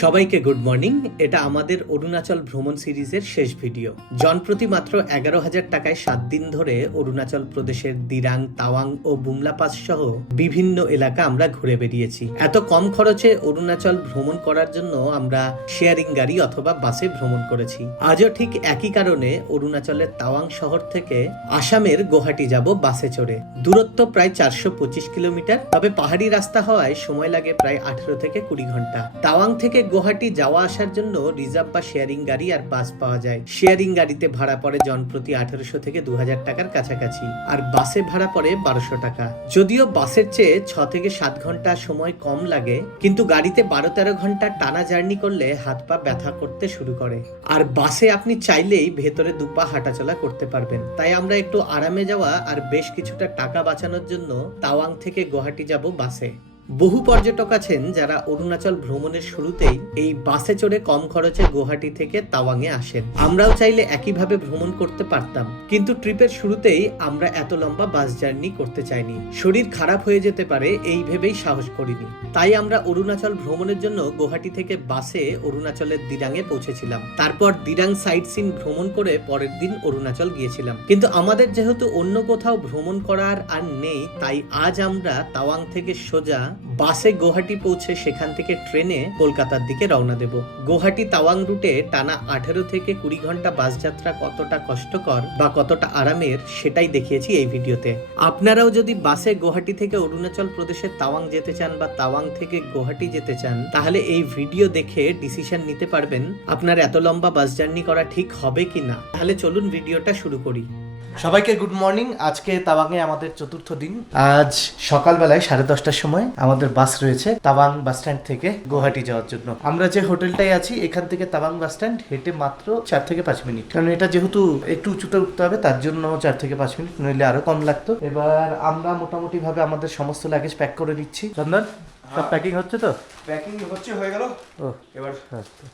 সবাইকে good morning. এটা আমাদের অরুণাচল ভ্রমণ সিরিজের শেষ ভিডিও। জনপ্রতি মাত্র 11,000 টাকায় 7 দিন ধরে অরুণাচল প্রদেশের দিরাং, তাওয়াং ও বুমলা পাস সহ বিভিন্ন এলাকা আমরা ঘুরে বেরিয়েছি। এত কম খরচে অরুণাচল ভ্রমণ করার জন্য আমরা শেয়ারিং গাড়ি অথবা বাসে ভ্রমণ করেছি। আজও ঠিক একই কারণে অরুণাচলের তাওয়াং শহর থেকে আসামের গুয়াহাটি যাব বাসে চড়ে। দূরত্ব প্রায় 425 কিলোমিটার, তবে পাহাড়ি রাস্তা হওয়ায় সময় লাগে প্রায় 18 থেকে 20 ঘন্টা। তাওয়াং থেকে গুয়াহাটি যাওয়া আসার জন্য রিজার্ভ বা শেয়ারিং গাড়ি আর বাস পাওয়া যায়। শেয়ারিং গাড়িতে ভাড়া পড়ে জনপ্রতি 1800 থেকে 2000 টাকার কাছাকাছি, আর বাসে ভাড়া পড়ে 1200 টাকা। যদিও বাসের চেয়ে 6 থেকে 7 ঘন্টা সময় কম লাগে, কিন্তু গাড়িতে 12-13 ঘন্টা টানা জার্নি করলে হাত পা ব্যথা করতে শুরু করে। আর বাসে আপনি চাইলেই ভেতরে দুপা হাঁটাচলা করতে পারবেন। তাই আমরা একটু আরামে যাওয়া আর বেশ কিছুটা টাকা বাঁচানোর জন্য তাওয়াং থেকে গুয়াহাটি যাব বাসে। বহু পর্যটক আছেন যারা অরুণাচল ভ্রমণের শুরুতেই এই বাসে চড়ে কম খরচে গুয়াহাটি থেকে তাওয়াংয়ে আসেন। আমরাও চাইলে একইভাবে ভ্রমণ করতে পারতাম, কিন্তু ট্রিপের শুরুতেই আমরা এত লম্বা বাস জার্নি করতে চাইনি। শরীর খারাপ হয়ে যেতে পারে এই ভেবেই সাহস করিনি। তাই আমরা অরুণাচল ভ্রমণের জন্য গুয়াহাটি থেকে বাসে অরুণাচলের দিরাঙে পৌঁছেছিলাম। তারপর দিরাং সাইট সিন ভ্রমণ করে পরের দিন অরুণাচল গিয়েছিলাম। কিন্তু আমাদের যেহেতু অন্য কোথাও ভ্রমণ করার আর নেই, তাই আজ আমরা তাওয়াং থেকে সোজা বাসে গুয়াহাটি পৌঁছে সেখান থেকে ট্রেনে কলকাতার দিকে রওনা দেব। গুয়াহাটি তাওয়াং রুটে টানা 18 থেকে 20 ঘন্টা বাস যাত্রা কতটা কষ্টকর বা কতটা আরামের সেটাই দেখিয়েছি এই ভিডিওতে। আপনারাও যদি বাসে গুয়াহাটি থেকে অরুণাচল প্রদেশের তাওয়াং যেতে চান বা তাওয়াং থেকে গুয়াহাটি যেতে চান, তাহলে এই ভিডিও দেখে ডিসিশন নিতে পারবেন আপনার এত লম্বা বাস জার্নি করা ঠিক হবে কিনা। তাহলে চলুন ভিডিওটা শুরু করি। সবাইকে গুড মর্নিং। আজকে তাওয়াংয়ে আমাদের চতুর্থ দিন। আজ সকালবেলায় 10:30টার সময় আমাদের বাস রয়েছে তাওয়াং বাস স্ট্যান্ড থেকে গুয়াহাটি যাওয়ার জন্য। আমরা যে হোটেলটায় আছি এখান থেকে তাওয়াং বাস স্ট্যান্ড হেঁটে মাত্র 4 থেকে 5 মিনিট, কারণ এটা যেহেতু একটু উঁচুতে উঠতে হবে তার জন্য 4 থেকে 5 মিনিট, নইলে আরো কম লাগতো। এবার আমরা মোটামুটি ভাবে আমাদের সমস্ত লাগেজ প্যাক করে নিচ্ছি। চন্দন, সব প্যাকিং হচ্ছে তো? প্যাকিং হচ্ছে, হয়ে গেল। ও এবার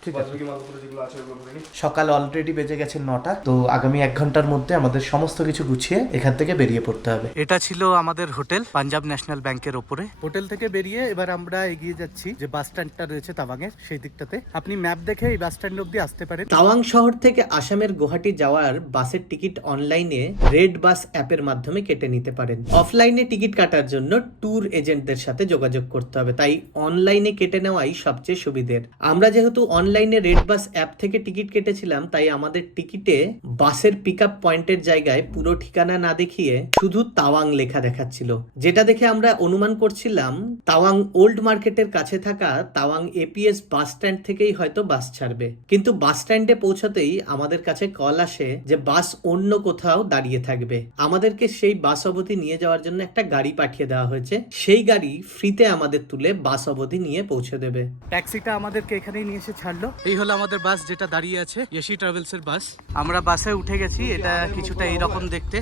ঠিক আছে। যেগুলো আছে ওগুলো করে নিই। সকাল অলরেডি বেজে গেছে 9টা। তো আগামী 1 ঘন্টার মধ্যে আমাদের সমস্ত কিছু গুছিয়ে এখান থেকে বেরিয়ে পড়তে হবে। এটা ছিল আমাদের হোটেল পাঞ্জাব ন্যাশনাল ব্যাংকের ওপরে। হোটেল থেকে বেরিয়ে এবার আমরা এগিয়ে যাচ্ছি যে বাস স্ট্যান্ডটা রয়েছে তাওয়াংয়ের, সেই দিকটাতে। আপনি ম্যাপ দেখে এই বাস স্ট্যান্ড অব্দি আসতে পারেন। তাওয়াং শহর থেকে আসামের গুয়াহাটি যাওয়ার বাসের টিকিট অনলাইনে রেড বাস অ্যাপের মাধ্যমে কেটে নিতে পারেন। অফলাইনে টিকিট কাটার জন্য ট্যুর এজেন্টদের সাথে যোগাযোগ করতে হবে, তাই অনলাইনে কেটে নেওয়াই সবচেয়ে সুবিধের। আমরা যেহেতু অনলাইনে রেড বাস অ্যাপ থেকে টিকিট কেটেছিলাম, তাই আমাদের টিকিটে বাসের পিকআপ পয়েন্টের জায়গায় পুরো ঠিকানা না দেখিয়ে শুধু তাওয়াং লেখা দেখাচ্ছিল, যেটা দেখে আমরা অনুমান করছিলাম তাওয়াং ওল্ড মার্কেটের কাছে থাকা তাওয়াং এপিএস বাস স্ট্যান্ড থেকেই হয়তো বাস ছাড়বে। কিন্তু বাস স্ট্যান্ডে পৌঁছাতেই আমাদের কাছে কল আসে যে বাস অন্য কোথাও দাঁড়িয়ে থাকবে। আমাদেরকে সেই বাস অবধি নিয়ে যাওয়ার জন্য একটা গাড়ি পাঠিয়ে দেওয়া হয়েছে। সেই গাড়ি ফ্রিতে আমাদের তুলে বাস অবধি নিয়ে পৌঁছে দেবে। ট্যাক্সিটা আমাদেরকে এখানেই নিয়ে এসে ছাড়লো। এই হলো আমাদের বাস যেটা দাঁড়িয়ে আছে, ইয়েশি ট্রাভেলস এর বাস। আমরা বাসে উঠে গেছি। এটা কিছুটা এইরকম দেখতে।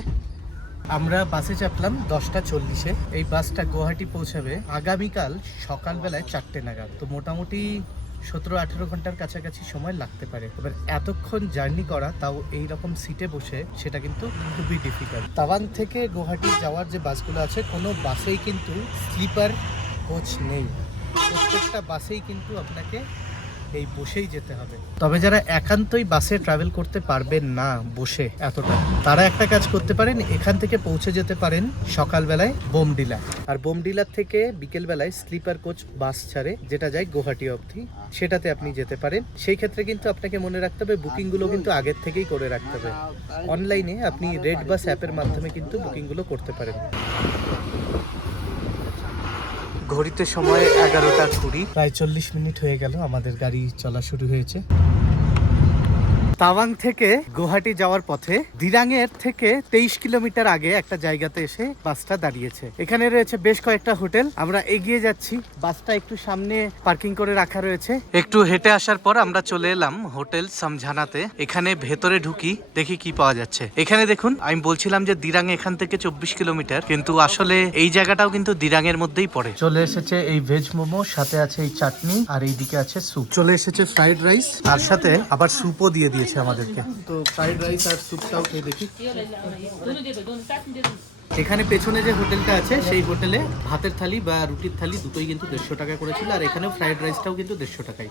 আমরা বাসে চাপলাম 10:40-এ। এই বাসটা গুয়াহাটি পৌঁছাবে আগামীকাল সকালবেলায় 4টে নাগাদ। তো মোটামুটি 17-18 ঘন্টার কাছাকাছি সময় লাগতে পারে। এবার এতক্ষণ জার্নি করা, তাও এইরকম সিটে বসে, সেটা কিন্তু খুবই ডিফিকাল্ট। তাওয়াং থেকে গুয়াহাটি যাওয়ার যে বাসগুলো আছে, কোনো বাসেই কিন্তু স্লিপার কোচ নেই। প্রত্যেকটা বাসেই কিন্তু আপনাকে এই বসেই যেতে হবে। তবে যারা একান্তই বাসে ট্রাভেল করতে পারবেন না বসে এতটা, তারা একটা কাজ করতে পারেন, এখান থেকে পৌঁছে যেতে পারেন সকালবেলায় বোমডিলা। আর বোমডিলার থেকে বিকেলবেলায় স্লিপার কোচ বাস ছাড়ে, যেটা যায় গুয়াহাটি অবধি, সেটাতে আপনি যেতে পারেন। সেই ক্ষেত্রে কিন্তু আপনাকে মনে রাখতে হবে বুকিংগুলো কিন্তু আগের থেকেই করে রাখতে হবে। অনলাইনে আপনি রেড বাস অ্যাপের মাধ্যমে কিন্তু বুকিংগুলো করতে পারেন। ঘড়িতে সময় 11:20, প্রায় 40 মিনিট হয়ে গেল আমাদের গাড়ি চলা শুরু হয়েছে। তাওয়াং থেকে গুয়াহাটি যাওয়ার পথে দিরাঙের থেকে 23 কিলোমিটার আগে একটা জায়গাতে এসে বাসটা দাঁড়িয়েছে। এখানে রয়েছে বেশ কয়েকটা হোটেল। আমরা এগিয়ে যাচ্ছি। বাসটা একটু সামনে পার্কিং করে রাখা রয়েছে। একটু হেঁটে আসার পর আমরা চলে এলাম হোটেল সামঝানাতে। এখানে ভেতরে ঢুকি, দেখি কি পাওয়া যাচ্ছে। এখানে দেখুন, আমি বলছিলাম যে দিরাং এখান থেকে 24 কিলোমিটার, কিন্তু আসলে এই জায়গাটাও কিন্তু দিরাঙের মধ্যেই পড়ে। চলে এসেছে এই ভেজ মোমো, সাথে আছে এই চাটনি, আর এইদিকে আছে স্যুপ। চলে এসেছে ফ্রাইড রাইস, আর সাথে আবার স্যুপও দিয়ে দিয়েছে আমাদেরকে। তো ফ্রাইড রাইস আর স্যুপটাও খেয়ে দেখি। এখানে পেছনে যে হোটেলটা আছে সেই হোটেলে ভাতের থালি বা রুটির থালি দুটোই কিন্তু 150 টাকা করেছিল, আর এখানেও ফ্রাইড রাইসটাও কিন্তু 150 টাকায়।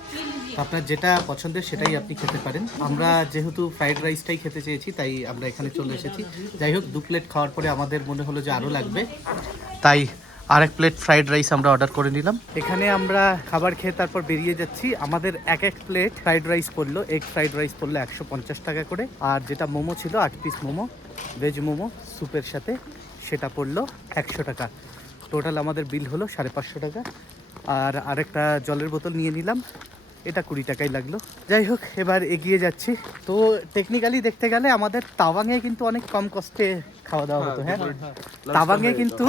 তো আপনার যেটা পছন্দের সেটাই আপনি খেতে পারেন। আমরা যেহেতু ফ্রাইড রাইসটাই খেতে চেয়েছি তাই আমরা এখানে চলে এসেছি। যাই হোক, 2 প্লেট খাওয়ার পরে আমাদের মনে হলো যে আরও লাগবে, তাই আরেক প্লেট ফ্রাইড রাইস আমরা অর্ডার করে নিলাম। এখানে আমরা খাবার খেয়ে তারপর বেরিয়ে যাচ্ছি। আমাদের এক প্লেট ফ্রাইড রাইস পড়লো, এগ ফ্রাইড রাইস পড়লো 150 টাকা করে, আর যেটা মোমো ছিল 8 পিস মোমো, ভেজ মোমো স্যুপের সাথে, সেটা পড়লো 100 টাকা। টোটাল আমাদের বিল হলো 550 টাকা। আর আরেকটা জলের বোতল নিয়ে নিলাম, এটা 20 টাকাই লাগলো। যাই হোক, এবার এগিয়ে যাচ্ছি। তো টেকনিক্যালি দেখতে গেলে আমাদের তাওয়াংয়ে কিন্তু অনেক কম কষ্টে খাওয়া দাওয়া হতো। হ্যাঁ, তাওয়াংয়ে কিন্তু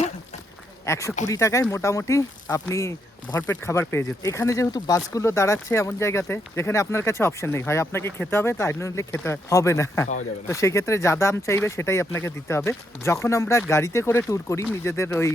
120 টাকায় মোটামুটি আপনি ভরপেট খাবার পেয়ে যেত। এখানে যেহেতু বাসগুলো দাঁড়াচ্ছে এমন জায়গাতে যেখানে আপনার কাছে অপশন নেই, হয় আপনাকে খেতে হবে, তাই নইলে খেতে হবে না। তো সেই ক্ষেত্রে যা দাম চাইবে সেটাই আপনাকে দিতে হবে। যখন আমরা গাড়িতে করে ট্যুর করি, নিজেদের ওই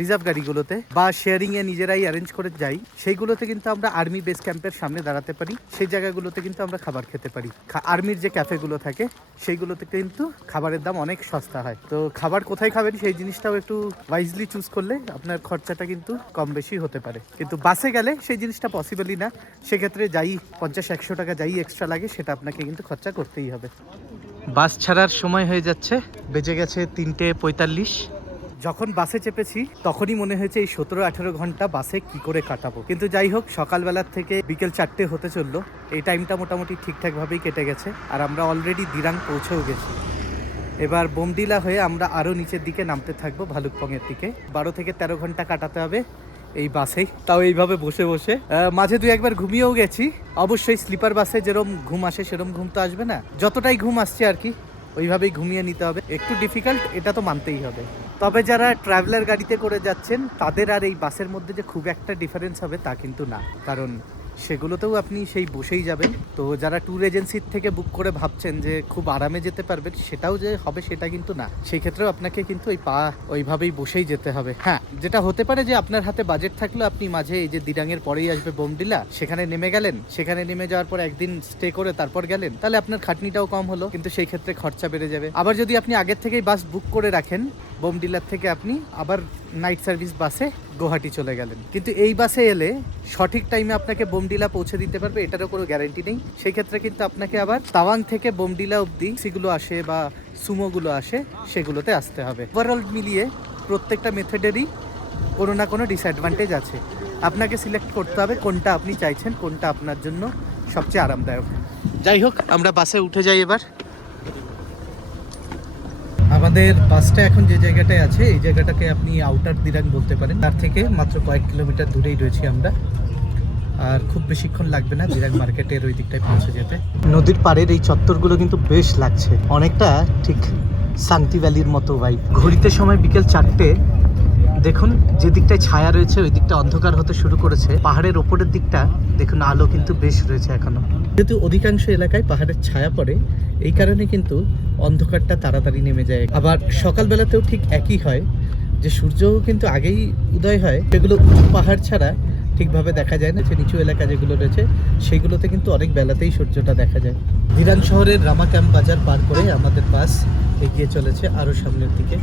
রিজার্ভ গাড়িগুলোতে বা শেয়ারিংয়ে নিজেরাই অ্যারেঞ্জ করে যাই, সেইগুলোতে কিন্তু আমরা আর্মি বেস ক্যাম্পের সামনে দাঁড়াতে পারি। সেই জায়গাগুলোতে কিন্তু আমরা খাবার খেতে পারি। আর্মির যে ক্যাফেগুলো থাকে সেইগুলোতে কিন্তু খাবারের দাম অনেক সস্তা হয়। তো খাবার কোথায় খাবেন সেই জিনিসটাও একটু ওয়াইজলি চুজ করলে আপনার খরচাটা কিন্তু কম বেশি হতে পারে। কিন্তু বাসে গেলে সেই জিনিসটা পসিবলই না। সেক্ষেত্রে যাই 50-100 টাকা যাই এক্সট্রা লাগে সেটা আপনাকে কিন্তু খরচা করতেই হবে। বাস ছাড়ার সময় হয়ে যাচ্ছে, বেজে গেছে 3:45। যখন বাসে চেপেছি তখনই মনে হয়েছে এই 17-18 ঘন্টা বাসে কি করে কাটাবো। কিন্তু যাই হোক, সকালবেলার থেকে বিকেল 4টে হতে চললো, এই টাইমটা মোটামুটি ঠিকঠাকভাবেই কেটে গেছে। আর আমরা অলরেডি দিরাং পৌঁছেও গেছি। এবার বোমডিলা হয়ে আমরা আরও নিচের দিকে নামতে থাকবো ভালুকপংয়ের দিকে। 12 থেকে 13 ঘন্টা কাটাতে হবে এই বাসেই, তাও এইভাবে বসে বসে। মাঝে 2-1বার ঘুমিয়েও গেছি। অবশ্যই স্লিপার বাসে যেরকম ঘুম আসে সেরকম ঘুম তো আসবে না, যতটাই ঘুম আসছে আর কি ওইভাবেই ঘুমিয়ে নিতে হবে। একটু ডিফিকাল্ট, এটা তো মানতেই হবে। তবে যারা ট্রাভেলার গাড়িতে করে যাচ্ছেন তাদের আর এই বাসের মধ্যে যে খুব একটা ডিফারেন্স হবে তা কিন্তু না, কারণ সেগুলোতেও আপনি সেই বসেই যাবেন। তো যারা ট্যুর এজেন্সির থেকে বুক করে ভাবছেন যে খুব আরামে যেতে পারবেন, সেটাও যে হবে সেটা কিন্তু না। সেই ক্ষেত্রেও আপনাকে কিন্তু ওইভাবেই বসেই যেতে হবে। হ্যাঁ, যেটা হতে পারে যে আপনার হাতে বাজেট থাকলে আপনি মাঝে এই যে দিরাঙের পরেই আসবে বোমডিলা, সেখানে নেমে গেলেন, সেখানে নেমে যাওয়ার পর একদিন স্টে করে তারপর গেলেন, তাহলে আপনার খাটনিটাও কম হলো, কিন্তু সেই ক্ষেত্রে খরচা বেড়ে যাবে। আবার যদি আপনি আগের থেকেই বাস বুক করে রাখেন, বোমডিলার থেকে আপনি আবার নাইট সার্ভিস বাসে গুয়াহাটি চলে গেলেন, কিন্তু এই বাসে এলে সঠিক টাইমে আপনাকে বোমডিলা পৌঁছে দিতে পারবে এটারও কোনো গ্যারান্টি নেই। সেই ক্ষেত্রে কিন্তু আপনাকে আবার তাওয়াং থেকে বোমডিলা অবধি সিগুলো আসে বা সুমোগুলো আসে, সেগুলোতে আসতে হবে। ওভারঅল মিলিয়ে প্রত্যেকটা মেথডেরই কোনো না কোনো ডিসঅ্যাডভান্টেজ আছে। আপনাকে সিলেক্ট করতে হবে কোনটা আপনি চাইছেন, কোনটা আপনার জন্য সবচেয়ে আরামদায়ক। যাই হোক, আমরা বাসে উঠে যাই এবার। আমাদের বাসটা এখন যে জায়গাটায় আছে এই জায়গাটাকে আপনি আউটার দিরাং বলতে পারেন। তার থেকে মাত্র কয়েক কিলোমিটার দূরেই রয়েছি আমরা, আর খুব বেশিক্ষণ লাগবে না দিরাং মার্কেটের ওই দিকটায় পৌঁছে যেতে। নদীর পাড়ের এই চত্বরগুলো কিন্তু বেশ লাগছে, অনেকটা ঠিক শান্তি ভ্যালির মতো ভাই। ঘড়িতে সময় বিকেল 4টে। দেখুন, যে দিকটায় ছায়া রয়েছে ওই দিকটা অন্ধকার হতে শুরু করেছে। পাহাড়ের ওপরের দিকটা দেখুন আলো কিন্তু বেশ রয়েছে এখনো। যেহেতু অধিকাংশ এলাকায় পাহাড়ের ছায়া পড়ে, এই কারণে কিন্তু অন্ধকারটা তাড়াতাড়ি নেমে যায়। আবার সকালবেলাতেও ঠিক একই হয়, যে সূর্যও কিন্তু আগেই উদয় হয়। সেগুলো উঁচু পাহাড় ছাড়া ঠিকভাবে দেখা যায় না। যে নিচু এলাকা যেগুলো রয়েছে সেগুলোতে কিন্তু অনেক বেলাতেই সূর্যটা দেখা যায়। দিরাং শহরের রামা ক্যাম্প বাজার পার করে আমাদের বাস এগিয়ে চলেছে আরও সামনের দিকে।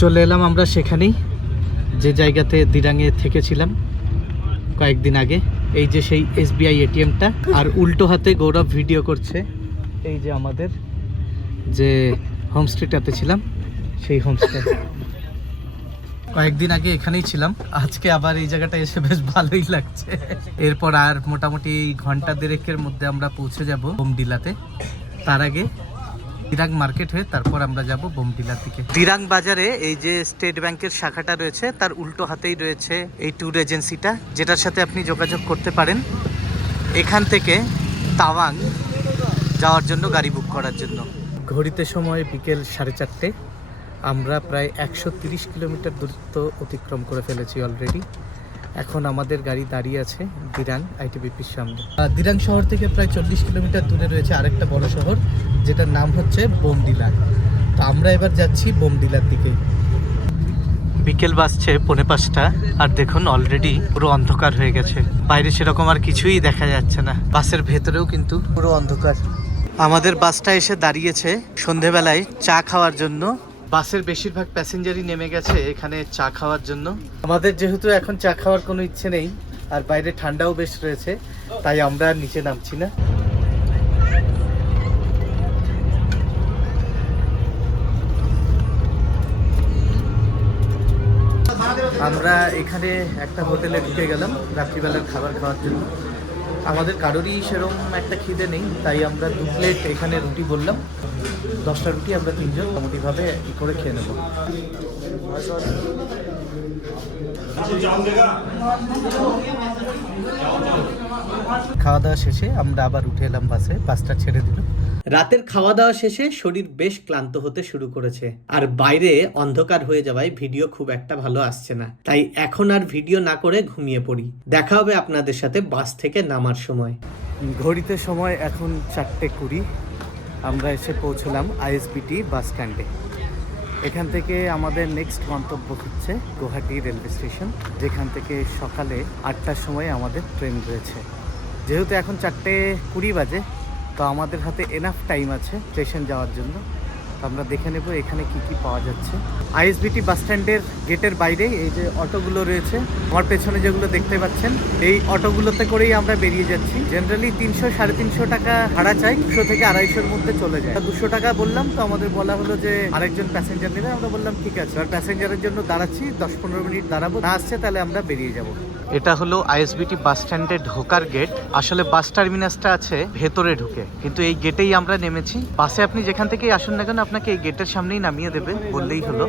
চলে এলাম আমরা সেখানেই, যে জায়গাতে দিরাঙে থেকেছিলাম কয়েকদিন আগে। এই যে সেই SBI ATMটা, আর উল্টো হাতে গৌরব ভিডিও করছে এই যে আমাদের যে হোমস্টেটাতে ছিলাম সেই হোমস্টে। কয়েকদিন আগে এখানেই ছিলাম, আজকে আবার এই জায়গাটা এসে বেশ ভালোই লাগছে। এরপর আর মোটামুটি ঘন্টা দেড়েকের মধ্যে আমরা পৌঁছে যাব বোমডিলাতে। তার আগে দিরাং মার্কেট হয়ে তারপর আমরা যাব বোমডিলার দিকে। দিরাং বাজারে এই যে স্টেট ব্যাংকের শাখাটা রয়েছে তার উল্টো হাতেই রয়েছে এই ট্যুর এজেন্সিটা, যেটার সাথে আপনি যোগাযোগ করতে পারেন এখান থেকে তাওয়াং যাওয়ার জন্য, গাড়ি বুক করার জন্য। ঘড়িতে সময় বিকেল 4:30। আমরা প্রায় 130 কিলোমিটার দূরত্ব অতিক্রম করে ফেলেছি অলরেডি। এখন আমাদের গাড়ি দাঁড়িয়ে আছে দিরাং ITBPর সামনে। দিরাং শহর থেকে প্রায় 40 কিলোমিটার দূরে রয়েছে আরেকটা বড় শহর, যেটার নাম হচ্ছে বোমডিলা। তো আমরা এবার যাচ্ছি বোমডিলার দিকে। বিকেল বাজছে 4:45 আর দেখুন অলরেডি পুরো অন্ধকার হয়ে গেছে। বাইরে সেরকম আর কিছুই দেখা যাচ্ছে না, বাসের ভেতরেও কিন্তু পুরো অন্ধকার। আমাদের বাসটা এসে দাঁড়িয়েছে সন্ধেবেলায় চা খাওয়ার জন্য। বাসের বেশিরভাগ প্যাসেঞ্জারই নেমে গেছে এখানে চা খাওয়ার জন্য। আমাদের যেহেতু এখন চা খাওয়ার কোনো ইচ্ছে নেই আর বাইরে ঠান্ডাও বেশ রয়েছে, তাই আমরা আর নিচে নামছি না। আমরা এখানে একটা হোটেলে ঢুকে গেলাম রাত্রিবেলার খাবার খাওয়ার জন্য। আমাদের কারোরই সেরকম একটা খিদে নেই, তাই আমরা 2 প্লেট এখানে রুটি বললাম। 10টা রুটি আমরা 3 জন মোটামুটিভাবে ই করে খেয়ে নেব। খাওয়া দাওয়া শেষে আমরা আবার উঠে এলাম বাসে, বাসটা ছেড়ে দিল। রাতের খাওয়া দাওয়া শেষে শরীর বেশ ক্লান্ত হতে শুরু করেছে, আর বাইরে অন্ধকার হয়ে যাওয়ায় ভিডিও খুব একটা ভালো আসছে না। তাই এখন আর ভিডিও না করে ঘুমিয়ে পড়ি। দেখা হবে আপনাদের সাথে বাস থেকে নামার সময়। ঘড়িতে সময় এখন 4:20। আমরা এসে পৌঁছলাম আইএসবিটি বাস স্ট্যান্ডে। এখান থেকে আমাদের নেক্সট গন্তব্য হচ্ছে গুয়াহাটি রেলওয়ে স্টেশন, যেখান থেকে সকালে 8টার সময় আমাদের ট্রেন রয়েছে। যেহেতু এখন 4:20 বাজে, তো আমাদের হাতে এনাফ টাইম আছে স্টেশন যাওয়ার জন্য। তো আমরা দেখে নেব এখানে কি কি পাওয়া যাচ্ছে। আইএসবিটি বাস স্ট্যান্ডের গেটের বাইরে এই যে অটোগুলো রয়েছে, আমার পেছনে যেগুলো দেখতে পাচ্ছেন, এই অটোগুলোতে করেই আমরা বেরিয়ে যাচ্ছি। জেনারেলি 300-350 টাকা ভাড়া চাই, 200 থেকে 250-এর মধ্যে চলে যায়। 200 টাকা বললাম, তো আমাদের বলা হলো যে আরেকজন প্যাসেঞ্জার নেবে। আমরা বললাম ঠিক আছে, আর প্যাসেঞ্জারের জন্য দাঁড়াচ্ছি, 10-15 মিনিট দাঁড়াবো, না আসছে তাহলে আমরা বেরিয়ে যাব। এটা হলো আইএসবিটি বাস স্ট্যান্ডে ঢোকার গেট। আসলে বাস টার্মিনাসটা আছে ভেতরে ঢুকে, কিন্তু এই গেটেই আমরা নেমেছি। বাসে আপনি যেখান থেকেই আসুন না কেন, আপনাকে এই গেটের সামনেই নামিয়ে দেবে বললেই হলো।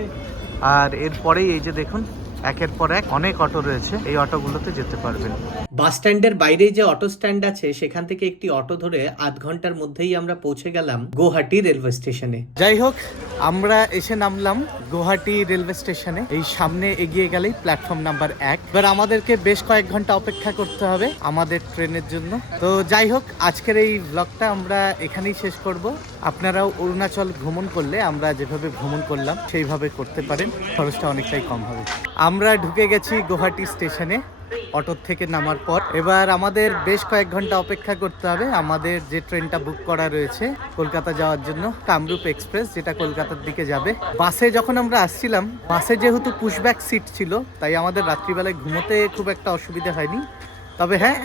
আর এরপরেই এই যে দেখুন একের পর এক অনেক অটো রয়েছে, এই অটোগুলোতে যেতে পারবেন। বাস স্ট্যান্ডের বাইরে যে অটো স্ট্যান্ড আছে, সেখান থেকে একটি অটো ধরে আধ ঘন্টার মধ্যেই আমরা পৌঁছে গেলাম গুয়াহাটি রেলওয়ে স্টেশনে। যাই হোক, আমরা এসে নামলাম গুয়াহাটি রেলওয়ে স্টেশনে। এই সামনে এগিয়ে গেলেই প্ল্যাটফর্ম নাম্বার 1। এবার আমাদেরকে বেশ কয়েক ঘন্টা অপেক্ষা করতে হবে আমাদের ট্রেনের জন্য। তো যাই হোক, আজকের এই ব্লগটা আমরা এখানেই শেষ করব। আপনারাও অরুণাচল ভ্রমণ করলে আমরা যেভাবে ভ্রমণ করলাম সেইভাবে করতে পারেন, খরচটা অনেকটাই কম হবে। আমরা ঢুকে গেছি গুয়াহাটি স্টেশনে অটোর থেকে নামার পর। এবার আমাদের বেশ কয়েক ঘন্টা অপেক্ষা করতে হবে আমাদের যে ট্রেনটা বুক করা রয়েছে কলকাতা যাওয়ার জন্য, কামরূপ এক্সপ্রেস, যেটা কলকাতার দিকে যাবে। বাসে যখন আমরা আসছিলাম, বাসে যেহেতু পুশব্যাক সিট ছিল, তাই আমাদের রাত্রিবেলায় ঘুমোতে খুব একটা অসুবিধা হয়নি। তবে হ্যাঁ,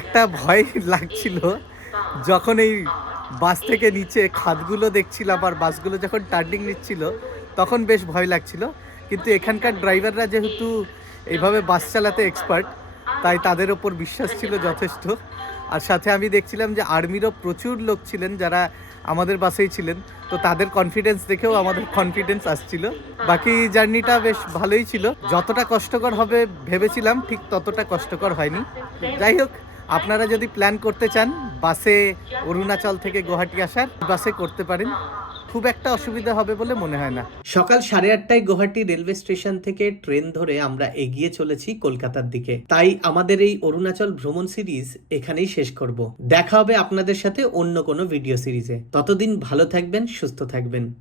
একটা ভয় লাগছিল যখন এই বাস থেকে নিচে খাদগুলো দেখছিলাম আর বাসগুলো যখন টার্নিং নিচ্ছিল, তখন বেশ ভয় লাগছিল। কিন্তু এখানকার ড্রাইভাররা যেহেতু এইভাবে বাস চালাতে এক্সপার্ট, তাই তাদের ওপর বিশ্বাস ছিল যথেষ্ট। আর সাথে আমি দেখছিলাম যে আর্মিরও প্রচুর লোক ছিলেন যারা আমাদের বাসেই ছিলেন, তো তাদের কনফিডেন্স দেখেও আমাদের কনফিডেন্স আসছিল। বাকি জার্নিটা বেশ ভালোই ছিল, যতটা কষ্টকর হবে ভেবেছিলাম ঠিক ততটা কষ্টকর হয়নি। যাই হোক, আপনারা যদি প্ল্যান করতে চান বাসে অরুণাচল থেকে গুয়াহাটি আসার, বাসে করতে পারেন, খুব একটা অসুবিধা হবে বলে মনে হয় না। সকাল 8:30টায় গুয়াহাটি রেলওয়ে স্টেশন থেকে ট্রেন ধরে আমরা এগিয়ে চলেছি কলকাতার দিকে। তাই আমাদের এই অরুণাচল ভ্রমণ সিরিজ এখানেই শেষ করব। দেখা হবে আপনাদের সাথে অন্য কোনো ভিডিও সিরিজে। ততদিন ভালো থাকবেন, সুস্থ থাকবেন।